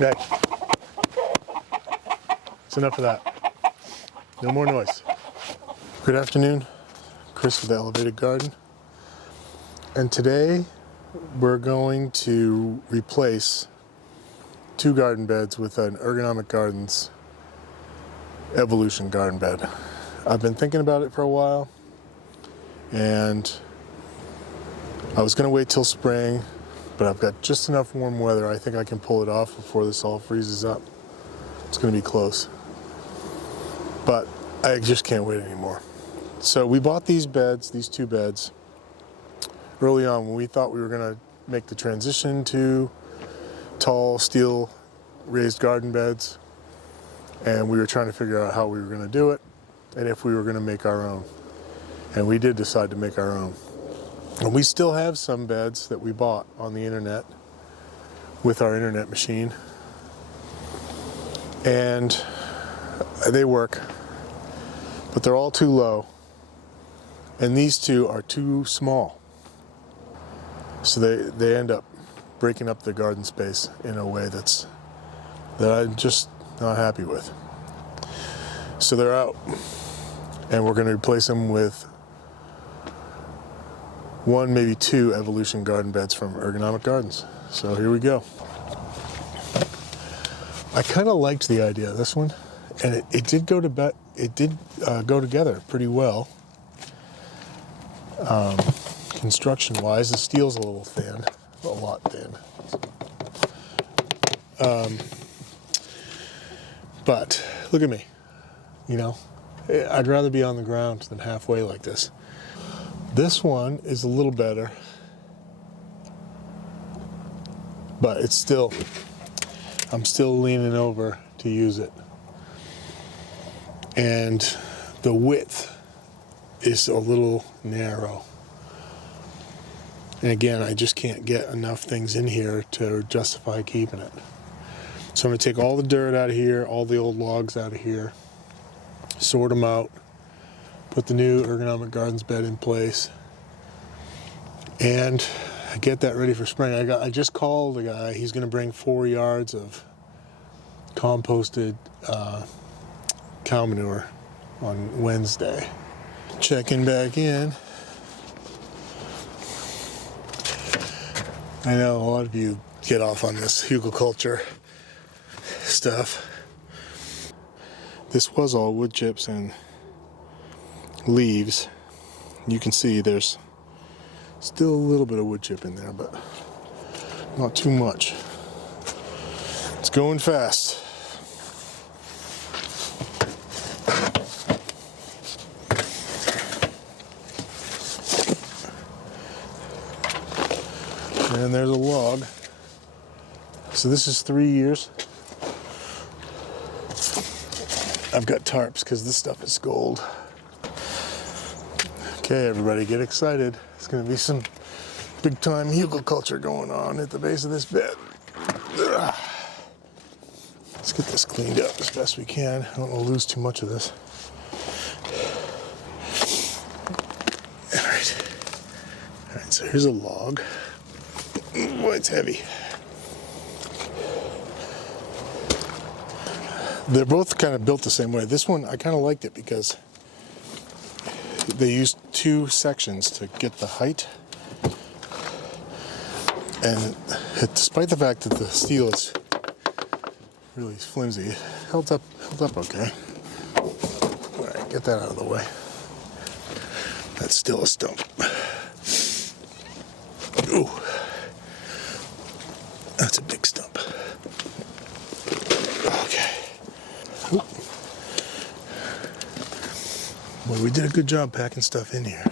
Okay. It's enough of that. No more noise. Good afternoon. Chris with the Elevated Garden. And today we're going to replace 2 garden beds with an Ergonomic Gardens Evolution garden bed. I've been thinking about it for a while, and I was going to wait till spring, but I've got just enough warm weather. I think I can pull it off before this all freezes up. It's going to be close, but I just can't wait anymore. So we bought these beds, these 2 beds, early on when we thought we were going to make the transition to tall steel raised garden beds, and we were trying to figure out how we were going to do it and if we were going to make our own. And we did decide to make our own. And we still have some beds that we bought on the internet with our internet machine, and they work, but they're all too low, and these 2 are too small, so they end up breaking up the garden space in a way that I'm just not happy with. So they're out, and we're going to replace them with 1, maybe 2 Evolution garden beds from Ergonomic Gardens. So here we go. I kind of liked the idea of this one, and it did go together pretty well. Construction-wise, the steel's a little thin, a lot thin. But look at me, I'd rather be on the ground than halfway like this. This one is a little better, but I'm still leaning over to use it. And the width is a little narrow. And again, I just can't get enough things in here to justify keeping it. So I'm going to take all the dirt out of here, all the old logs out of here, sort them out, put the new Ergonomic Gardens bed in place, and get that ready for spring. I just called the guy. He's going to bring 4 yards of composted cow manure on Wednesday. Checking back in. I know a lot of you get off on this hugelkultur stuff. This was all wood chips and leaves. You can see there's still a little bit of wood chip in there, but not too much. It's going fast. And there's a log. So this is 3 years. I've got tarps because this stuff is gold. Okay, everybody, get excited. It's going to be some big time hugelkultur going on at the base of this bed. Ugh. Let's get this cleaned up as best we can. I don't want to lose too much of this. All right, so here's a log. Boy, it's heavy. They're both kind of built the same way. This one, I kind of liked it because they used 2 sections to get the height. And despite the fact that the steel is really flimsy, it held up okay. All right, get that out of the way. That's still a stump. Ooh. That's a big stump. Okay. Oop. Boy, we did a good job packing stuff in here.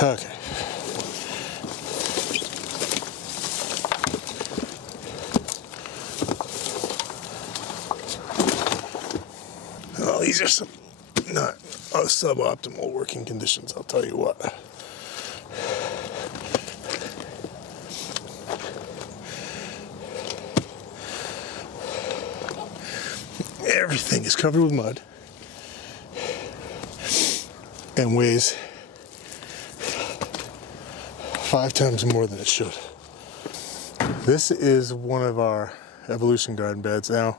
Okay. Well, these are some not suboptimal working conditions, I'll tell you what. Everything is covered with mud and weighs 5 times more than it should. This is one of our evolution garden beds. Now,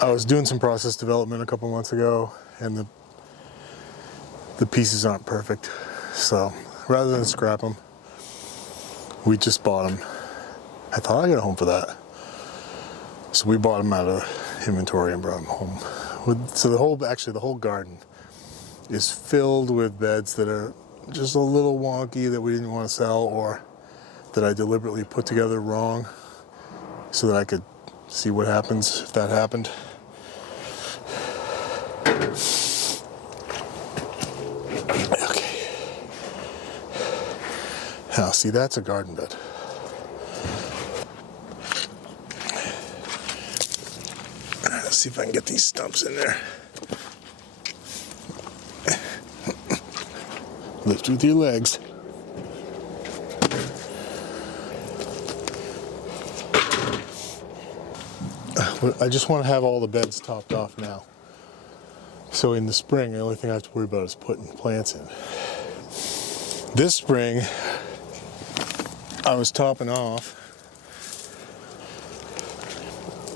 I was doing some process development a couple months ago, and the pieces aren't perfect. So rather than scrap them, we just bought them. I thought I got a home for that. So we bought them out of inventory and brought them home. So the whole garden is filled with beds that are just a little wonky that we didn't want to sell, or that I deliberately put together wrong so that I could see what happens if that happened. Okay. Now, see, that's a garden bed. Let's see if I can get these stumps in there. Lift with your legs. I just want to have all the beds topped off now. So in the spring, the only thing I have to worry about is putting plants in. This spring, I was topping off,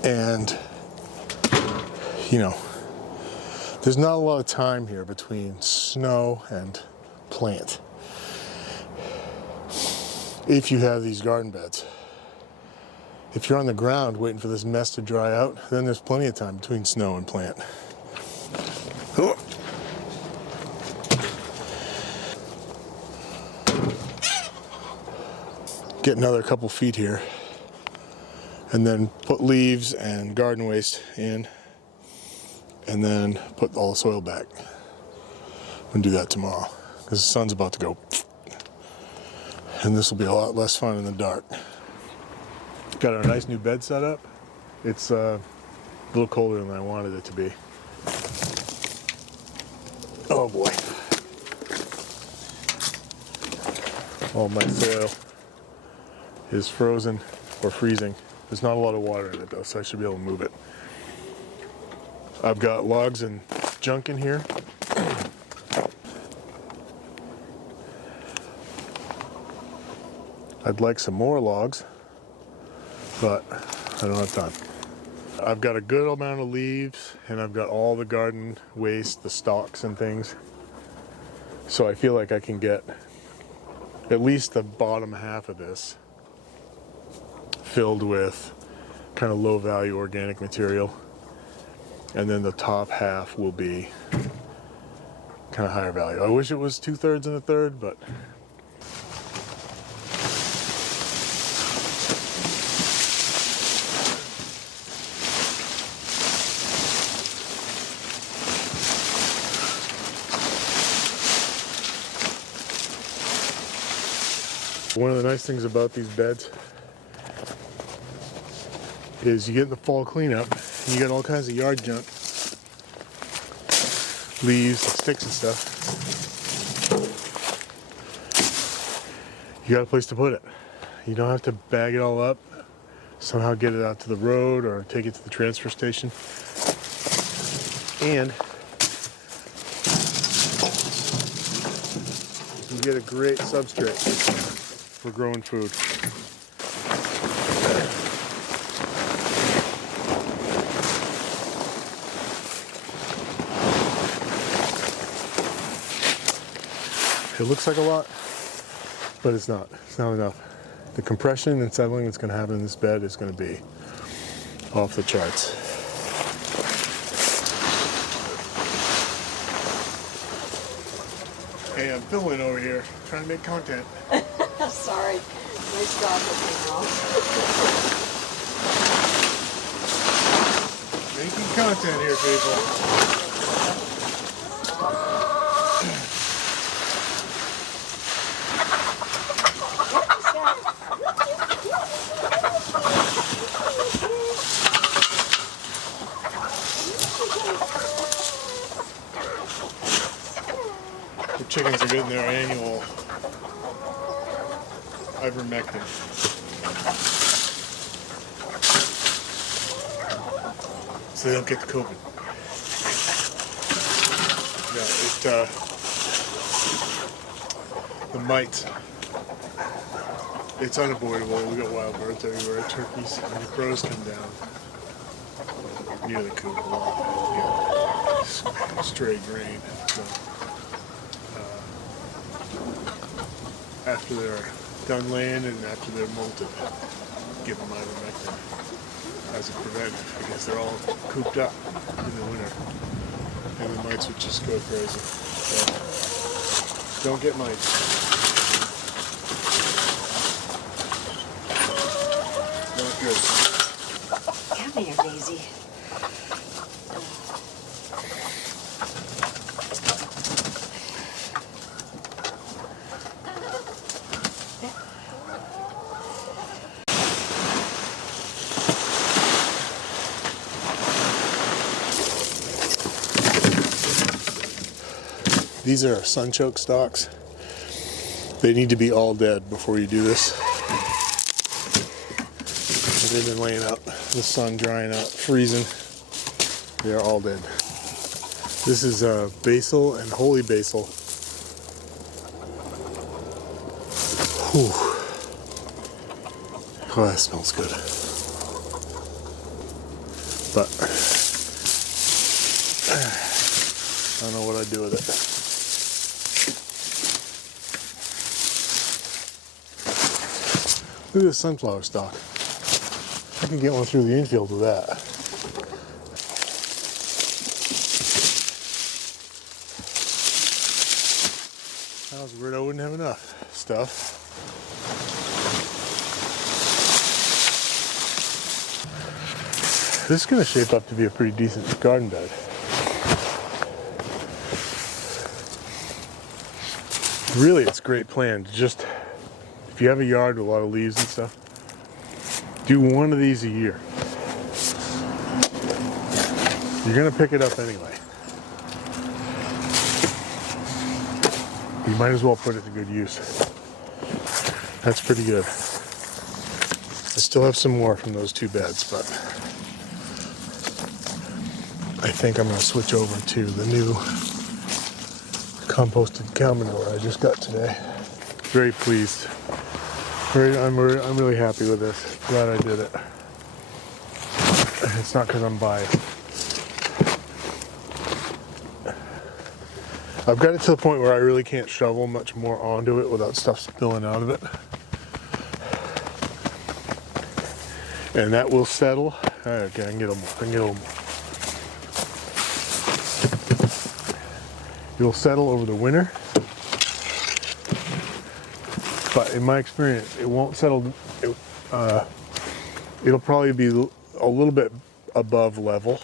and you know, there's not a lot of time here between snow and plant if you have these garden beds. If you're on the ground waiting for this mess to dry out, then there's plenty of time between snow and plant. Get another couple feet here, and then put leaves and garden waste in, and then put all the soil back. I'm gonna do that tomorrow because the sun's about to go, and this will be a lot less fun in the dark. Got our nice new bed set up. It's a little colder than I wanted it to be. Oh boy. All my soil is frozen or freezing. There's not a lot of water in it though, so I should be able to move it. I've got logs and junk in here. I'd like some more logs, but I don't have time. I've got a good amount of leaves, and I've got all the garden waste, the stalks and things. So I feel like I can get at least the bottom half of this filled with kind of low value organic material. And then the top half will be kind of higher value. I wish it was 2/3 and 1/3, but one of the nice things about these beds is you get in the fall cleanup, and you get all kinds of yard junk, leaves and sticks and stuff. You got a place to put it. You don't have to bag it all up, somehow get it out to the road or take it to the transfer station. And you get a great substrate for growing food. It looks like a lot, but it's not. It's not enough. The compression and settling that's going to happen in this bed is going to be off the charts. Hey, I'm filming over here, trying to make content. Sorry. Nice job with me, Making content here, people. The chickens are getting their annual ivermectin. So they don't get the COVID. Yeah, the mites It's unavoidable. We got wild birds everywhere, turkeys, and the crows come down near the coop a lot. Yeah, stray grain. So after they're done laying and after they're molted, give them ivermectin as a preventive because they're all cooped up in the winter, and the mites would just go crazy. So don't get mites. Not good. Come here, Daisy. These are sunchoke stalks. They need to be all dead before you do this. They've been laying out, the sun drying out, freezing. They are all dead. This is basil and holy basil. Whew. Oh, that smells good. But I don't know what I'd do with it. Look at this sunflower stalk. I can get one through the infield with that. I was worried I wouldn't have enough stuff. This is going to shape up to be a pretty decent garden bed. Really, it's a great plan to just, if you have a yard with a lot of leaves and stuff, do one of these a year. You're going to pick it up anyway. You might as well put it to good use. That's pretty good. I still have some more from those two beds, but I think I'm going to switch over to the new composted cow manure I just got today. Very pleased. I'm really happy with this. Glad I did it. It's not because I'm biased. I've got it to the point where I really can't shovel much more onto it without stuff spilling out of it. And that will settle. Okay, I can get a little more. It'll settle over the winter. But in my experience, it won't settle. It'll probably be a little bit above level.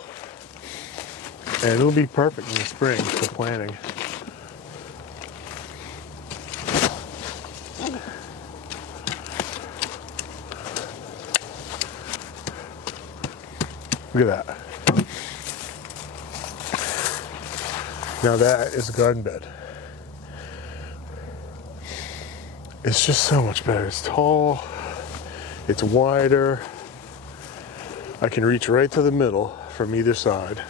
And it'll be perfect in the spring for planting. Look at that. Now that is a garden bed. It's just so much better. It's tall, it's wider. I can reach right to the middle from either side.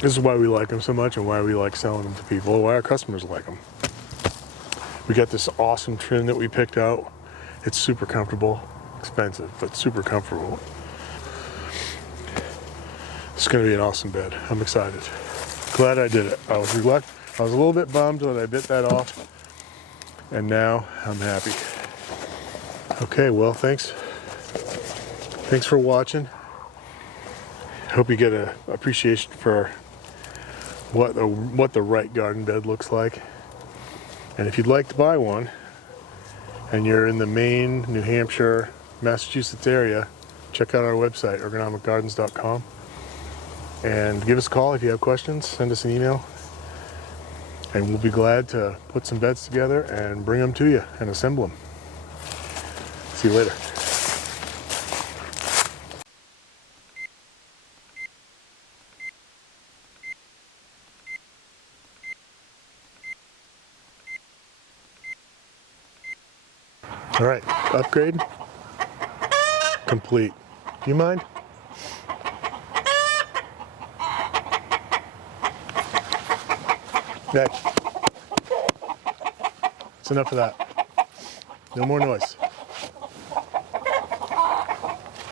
This is why we like them so much and why we like selling them to people, why our customers like them. We got this awesome trim that we picked out. It's super comfortable, expensive, but super comfortable. It's gonna be an awesome bed. I'm excited. Glad I did it. I was reluctant. I was a little bit bummed that I bit that off, and now I'm happy. Okay, well, thanks for watching. Hope you get an appreciation for what the right garden bed looks like. And if you'd like to buy one, and you're in the Maine, New Hampshire, Massachusetts area, check out our website, ergonomicgardens.com. And give us a call if you have questions. Send us an email. And we'll be glad to put some beds together and bring them to you and assemble them. See you later. All right, upgrade complete. You mind? Next. That's enough of that. No more noise.